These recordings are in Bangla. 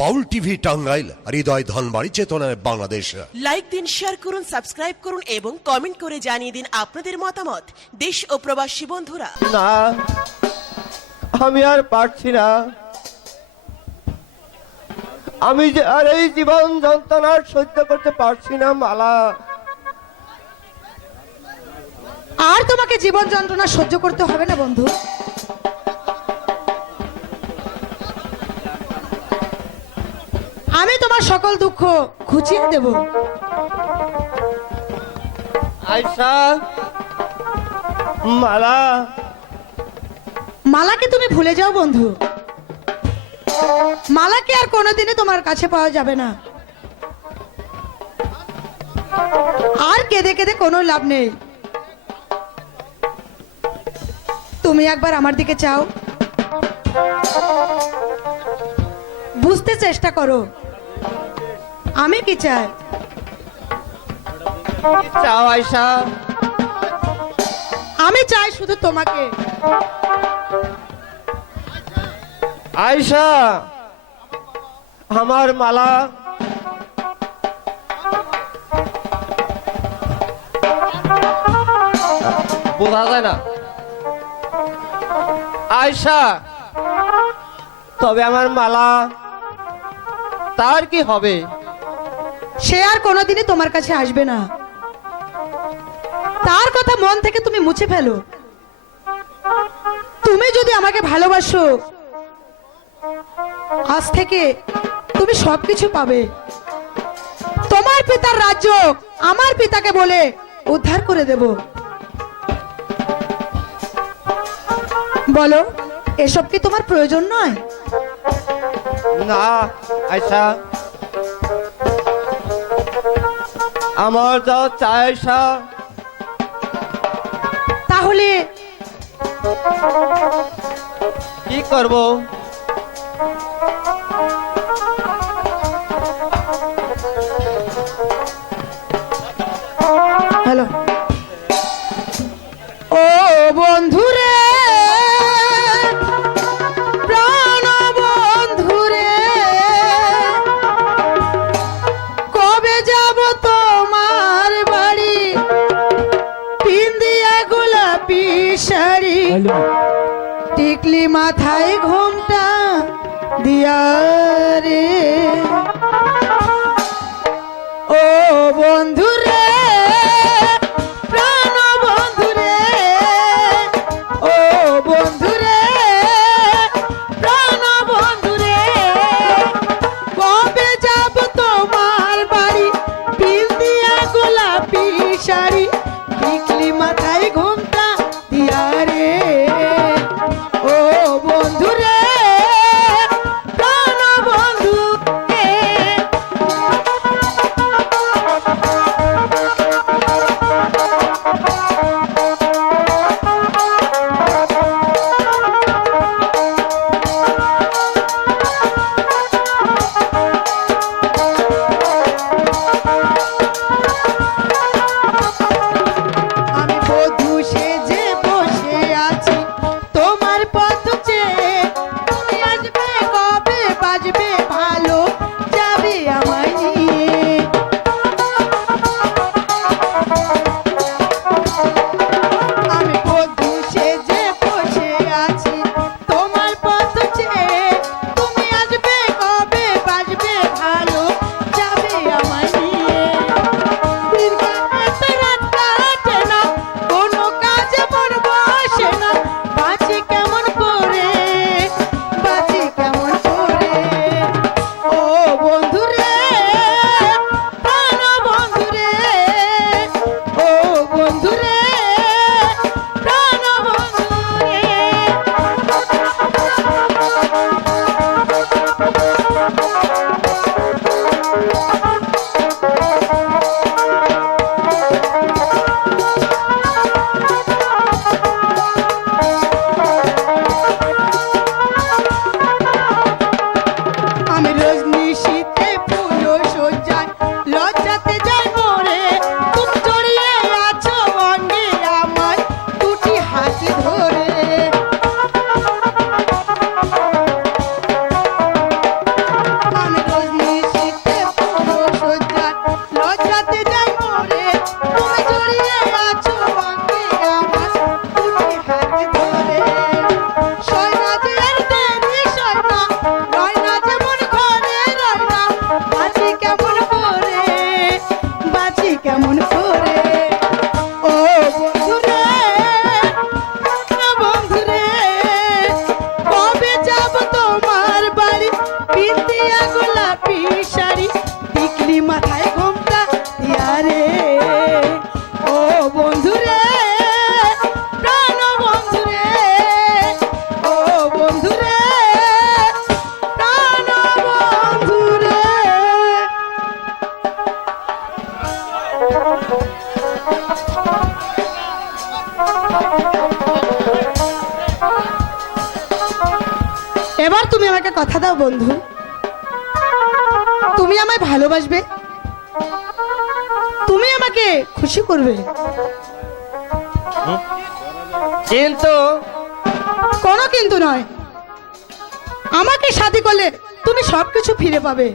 বাউল টিভি টাঙ্গাইল হৃদয় ধনবাড়ি চেতনায় বাংলাদেশ। লাইক দিন শেয়ার করুন সাবস্ক্রাইব করুন এবং কমেন্ট করে জানিয়ে দিন আপনাদের মতামত। দেশ ও প্রবাসী বন্ধুরা। না আমি আর পারছি না। আমি যে আর এই জীবন যন্ত্রণা সহ্য করতে পারছি না মালা। আর তোমাকে জীবন যন্ত্রণা সহ্য করতে হবে না বন্ধু। সকল দুঃখ ঘুচিয়ে দেব। আয়সা মালা। মালাকে তুমি ভুলে যাও বন্ধু। মালাকে আর কোনোদিনই তোমার কাছে পাওয়া যাবে না। আর কেঁদে কেঁদে কোনো লাভ নেই। তুমি একবার আমার দিকে চাও। বুঝতে চেষ্টা করো। আমি কি চাই চাও আয়সা আমি চাই শুধু তোমাকে। আয়সা আমার মালা। বোঝা যায় না। আয়সা তবে আমার মালা তার কি হবে? সে আর কোনোদিনই তোমার কাছে আসবে না। তার কথা মন থেকে তুমি মুছে ফেলো। তুমি যদি আমাকে ভালোবাসো, আজ থেকে তুমি সবকিছু পাবে। তোমার পিতার রাজ্য আমার পিতাকে বলে উদ্ধার করে দেব। বলো, এসব কি তোমার প্রয়োজন নয়? না আয়সা আমার যা চায়সা তাহলে কি করব? বন্ধু বন্ধু। তুমি আমায় ভালোবাসবে। তুমি আমাকে খুশি করবে। কিন্তু কোনো কিন্তু নয়। আমাকে সাথী করলে তুমি সবকিছু ফিরে পাবে।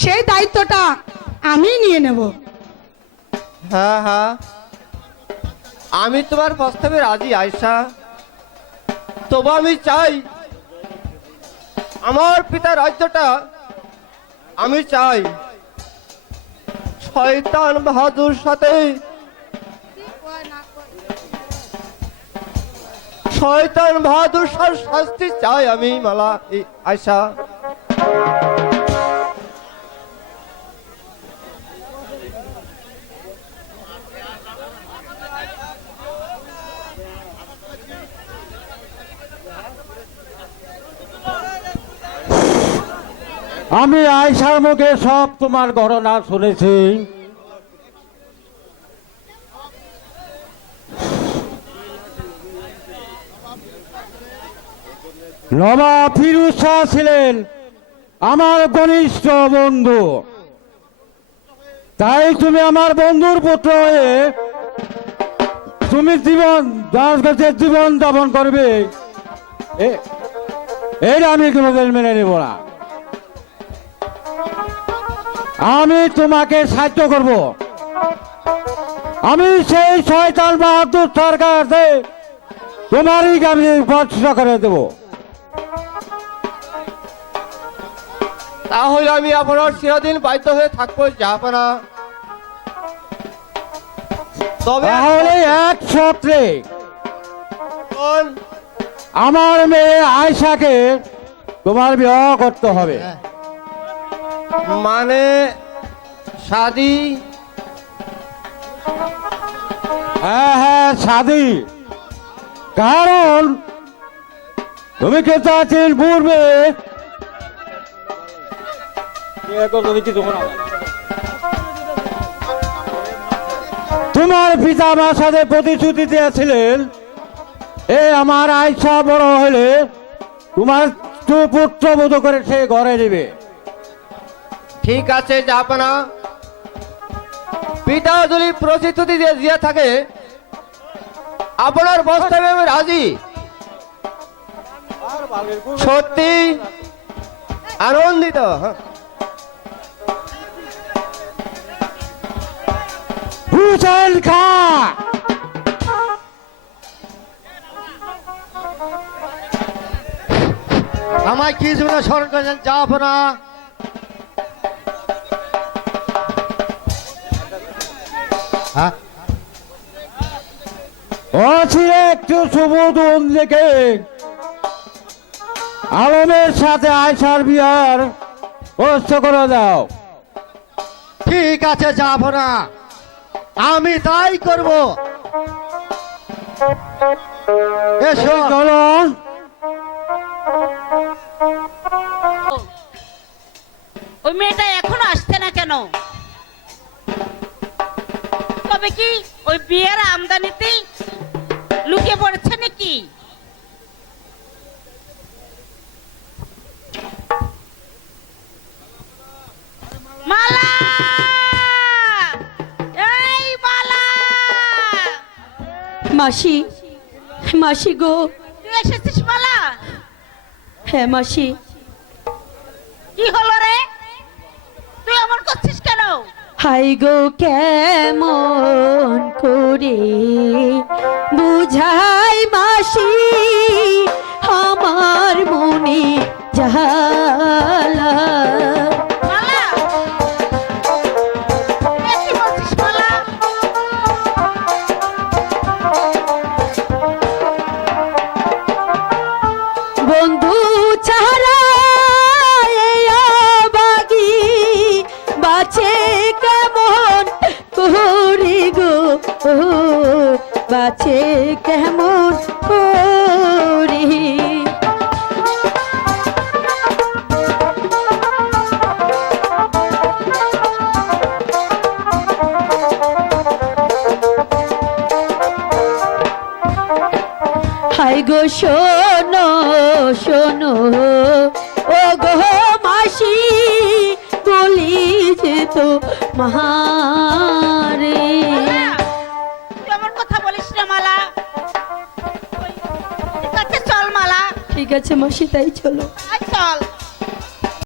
সেই দায়িত্বটা আমি নিয়ে নেব। হ্যাঁ হ্যাঁ। আমি তোমার প্রস্তাবে রাজি আয়সা তবু আমি চাই আমার পিতা রাজ্যটা আমি চাই। শয়তান বাহাদুর সাথে। শয়তান বাহাদুর শাস্তি চাই আমি মালা এই আমি আয়সার মুখে সব তোমার ঘটনা শুনেছি। নবাব ফিরুজ শাহ ছিলেন আমার ঘনিষ্ঠ বন্ধু। তাই তুমি আমার বন্ধুর পুত্র হয়ে তুমি জীবন যার কাছে জীবন যাপন করবে। এটা আমি কোনোদিন মেনে নেব না। আমি তোমাকে সাহায্য করব। আমি সেই শয়তান বাহাদুর সরকার আছে তোমারই আমি প্রতিষ্ঠা করে দেব। তাহলে আমি আপনার চিরদিন বাধ্য হয়ে থাকব তবে তাহলে এক সত্রে আমার মেয়ে আয়সাকে তোমার বিবাহ করতে হবে। মানে শাদি। হ্যাঁ হ্যাঁ সাদি কারণ তুমি কে চাচ্ছেন পূর্বে? তোমার পিতা আমার সাথে প্রতিশ্রুতি দিয়েছিলেন। এ আমার আয়সা বড় হলে তোমার পুত্র বোধ করে সে ঘরে নেবে। ঠিক আছে জাপানা। পিতা যদি প্রতিশ্রুতি দিয়ে থাকে। আপনার প্রস্তাবে আমি রাজি। সত্যি আনন্দিত। হুসেন খা। আমায় কি জন্য স্মরণ করেছেন যাব না হ্যাঁ? অচিরে একটু সুবোধন দেখে আলমের সাথে আয়সার বিয়ার প্রস্ত করে দাও। ঠিক আছে যাব না। আমি তাই করব। এসো। চলো। ওই মেয়েটা এখনও আসছে না কেন? তবে কি? ওই বিয়ের আমদানিতেই লুকিয়ে পড়েছে নাকি? মালা! এই মালা! মাসি মাসি গো। তুই এসেছিস মালা? হ্যাঁ মাসি। কি হলো রে তুই এমন করছিস কেন হাই গো কেমন করে বুঝাই মাসি আমার মনে জালা কেমন করি গো? বাছে কেমন করি হাই গো শোনো শোনো ও গো মাসি। বলি যে তো মারে আমার কথা বলিস না মালা। ওই, ঠিক আছে চল মালা। ঠিক আছে মাসি তাই চলো। চল।